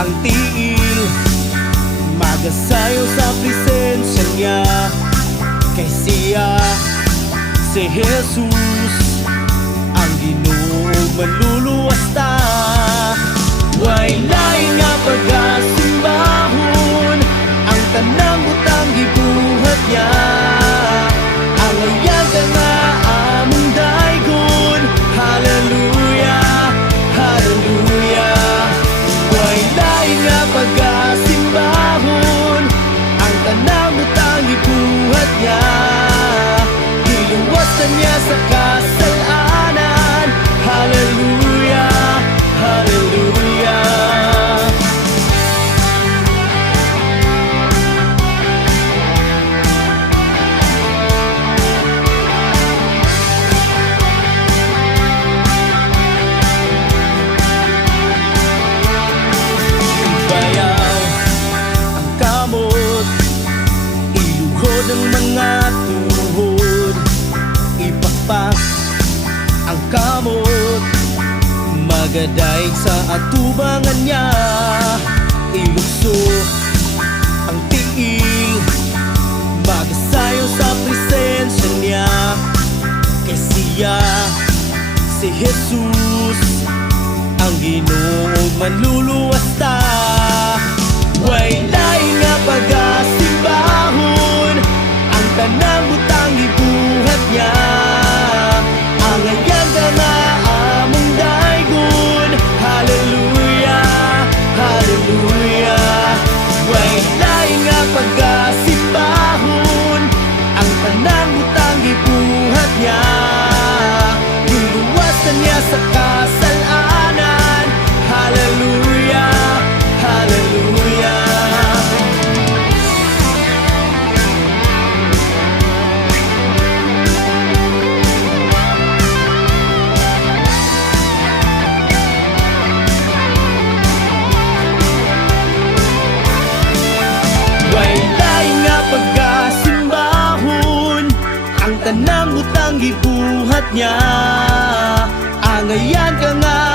ang tiil, magasayo sa presensya niya. Kay siya, si Jesus, ang Ginoo manluluwas ta. Way lain nga pagasimbahon, ang tanang butang gibuhat niya. Ang ayan ka nga among daygon, hallelujah, hallelujah. Way lain nga pagasimbahon, ang tanang butang gibuhat niya. Giluwasan niya sa kasalanan, hallelujah, hallelujah. Bayaw ang kamot, iluhod ang mga tuhod, ipakpak ang kamot, magadaig sa atubangan niya. Ilukso ang tiil, magasayo sa presensya niya. Kay siya, si Jesus, ang Ginoo manluluwas ta. Way lain nga pagasimbahon, ang tanang butang gibuhat niya. Ang ayan ka nga among daygon, hallelujah, hallelujah. Way lain nga pagasimbahon, ang tanang butang gibuhat niya. Giluwasan niya sa kasalanan, hallelujah, hallelujah. Way lain nga pagkasimbahon, ang tanang butang gibuhat niya. Ang ayan ka nga